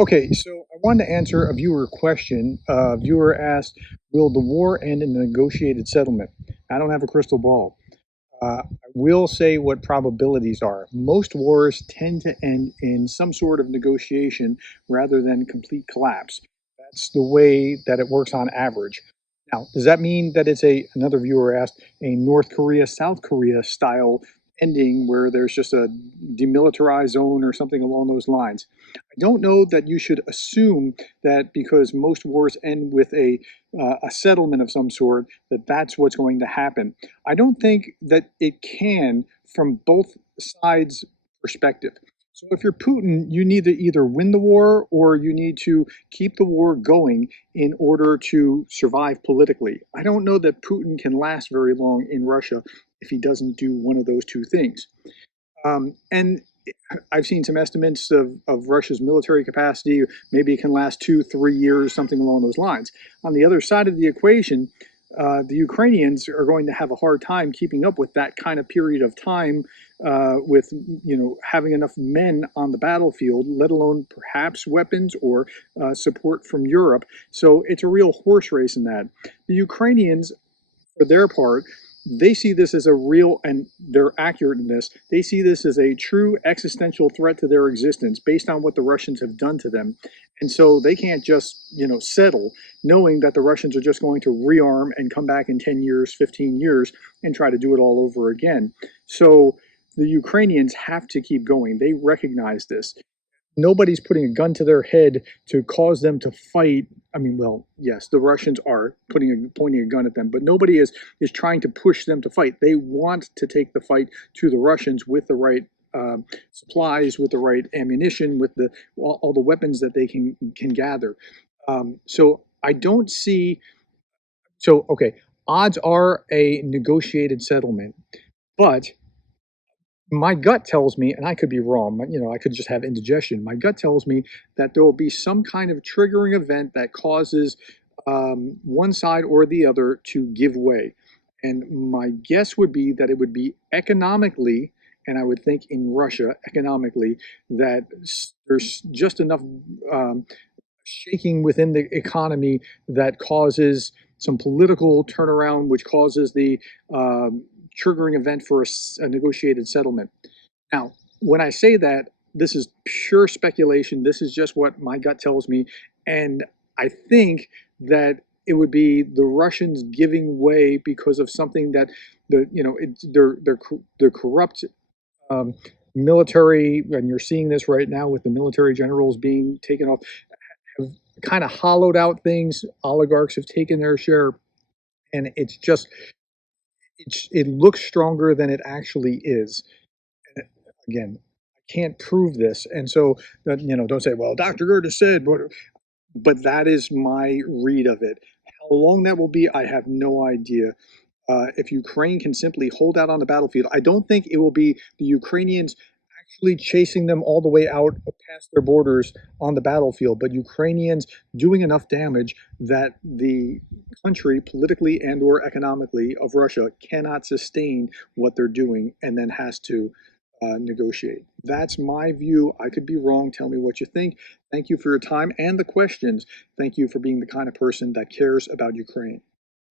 Okay, so I wanted to answer a viewer question. A viewer asked, will the war end in a negotiated settlement? I don't have a crystal ball. I will say what probabilities are. Most wars tend to end in some sort of negotiation rather than complete collapse. That's the way that it works on average. Now, does that mean that it's another viewer asked, a North Korea, South Korea style ending where there's just a demilitarized zone or something along those lines? I don't know that you should assume that because most wars end with a settlement of some sort, that that's what's going to happen. I don't think that it can from both sides' perspective. So if you're Putin, you need to either win the war or you need to keep the war going in order to survive politically. I don't know that Putin can last very long in Russia if he doesn't do one of those two things. And I've seen some estimates of Russia's military capacity. Maybe it can last 2, 3 years, something along those lines. On the other side of the equation, the Ukrainians are going to have a hard time keeping up with that kind of period of time, with having enough men on the battlefield, let alone perhaps weapons or support from Europe. So it's a real horse race in that. The Ukrainians, for their part, they see this as a real, and they're accurate in this, they see this as a true existential threat to their existence based on what the Russians have done to them. And so they can't just, settle knowing that the Russians are just going to rearm and come back in 10 years, 15 years and try to do it all over again. So the Ukrainians have to keep going. They recognize this. Nobody's putting a gun to their head to cause them to fight. I mean, well, yes, the Russians are pointing a gun at them, but nobody is trying to push them to fight. They want to take the fight to the Russians with the right supplies, with the right ammunition, with all the weapons that they can gather. So I don't see. So okay, odds are a negotiated settlement, but my gut tells me, and I could be wrong, I could just have indigestion. My gut tells me that there will be some kind of triggering event that causes one side or the other to give way. And my guess would be that it would be economically, and I would think in Russia, economically, that there's just enough shaking within the economy that causes some political turnaround, which causes the triggering event for a negotiated settlement. Now, when I say that, this is pure speculation. This is just what my gut tells me. And I think that it would be the Russians giving way because of something that their corrupt um, military, and you're seeing this right now with the military generals being taken off, have kind of hollowed out things. Oligarchs have taken their share, and it looks stronger than it actually is. Again, I can't prove this, and so don't say, "Well, Dr. Gerdes said," but that is my read of it. How long that will be, I have no idea. If Ukraine can simply hold out on the battlefield, I don't think it will be the Ukrainians actually chasing them all the way out past their borders on the battlefield, but Ukrainians doing enough damage that the country, politically and or economically, of Russia cannot sustain what they're doing and then has to negotiate. That's my view. I could be wrong. Tell me what you think. Thank you for your time and the questions. Thank you for being the kind of person that cares about Ukraine.